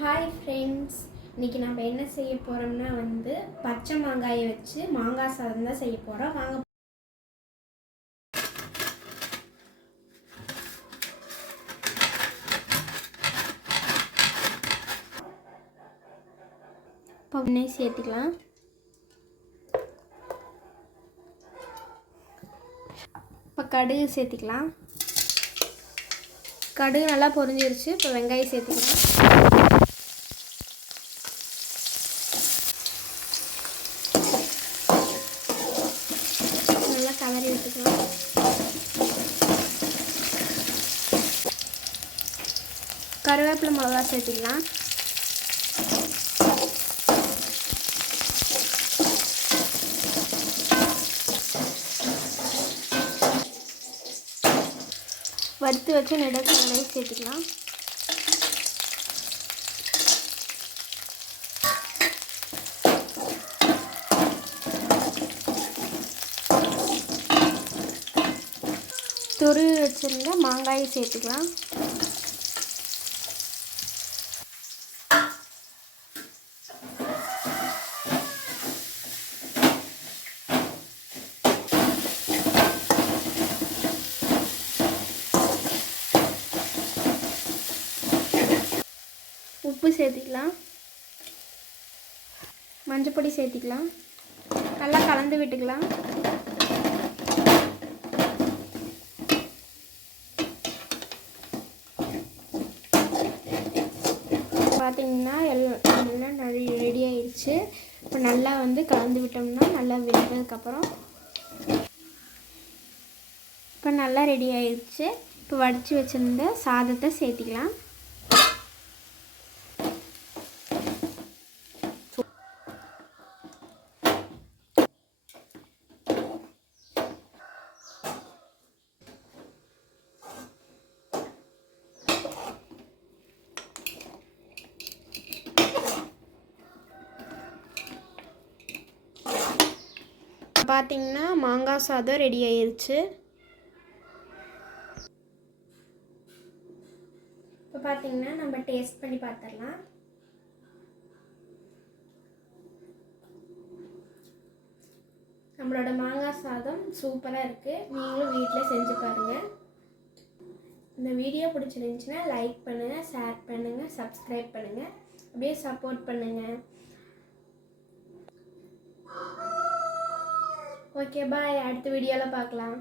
Hi friends, இன்றைக்கி நம்ம என்ன செய்ய போகிறோம்னா பச்சை மாங்காயை வச்சு மாங்காய் சாதம் தான் செய்ய போகிறோம். வாங்க. இப்போ எண்ணெய் சேர்த்துக்கலாம். இப்போ கடுகு சேர்த்துக்கலாம். கடுகு நல்லா பொரிஞ்சிருச்சு. இப்போ வெங்காயம் சேர்த்துக்கலாம். நல்லா கலரி விட்டுக்கலாம். கருவேப்பிலை மிளகா சேர்த்துக்கலாம். வறுத்து வச்சு நெடுக்கடலை சேர்த்துக்கலாம். துருவி வச்சுருந்த மாங்காயை சேர்த்துக்கலாம். உப்பு சேர்த்திக்கலாம். மஞ்சப்பொடி சேர்த்திக்கலாம். நல்லா கலந்து விட்டுக்கலாம். பார்த்திங்கன்னா எல்லாம் ரெடி ஆயிடுச்சு. இப்போ நல்லா கலந்து விட்டோம்னா நல்லா வெந்ததுக்கப்புறம் இப்போ நல்லா ரெடி ஆயிடுச்சு. இப்போ வடித்து வச்சுருந்த சாதத்தை சேர்த்திக்கலாம். பார்த்திங்கன்னா மாங்காய் சாதம் ரெடி ஆயிடுச்சு. இப்போ பார்த்திங்கன்னா நம்ம டேஸ்ட் பண்ணி பார்த்துடலாம். நம்மளோட மாங்காய் சாதம் சூப்பராக இருக்குது. நீங்களும் வீட்டில் செஞ்சு பாருங்கள். இந்த வீடியோ பிடிச்சிருந்துச்சுன்னா லைக் பண்ணுங்கள், ஷேர் பண்ணுங்கள், சப்ஸ்கிரைப் பண்ணுங்கள், அப்படியே சப்போர்ட் பண்ணுங்கள். ஓகே, பாய். அடுத்த வீடியோவில் பார்க்கலாம்.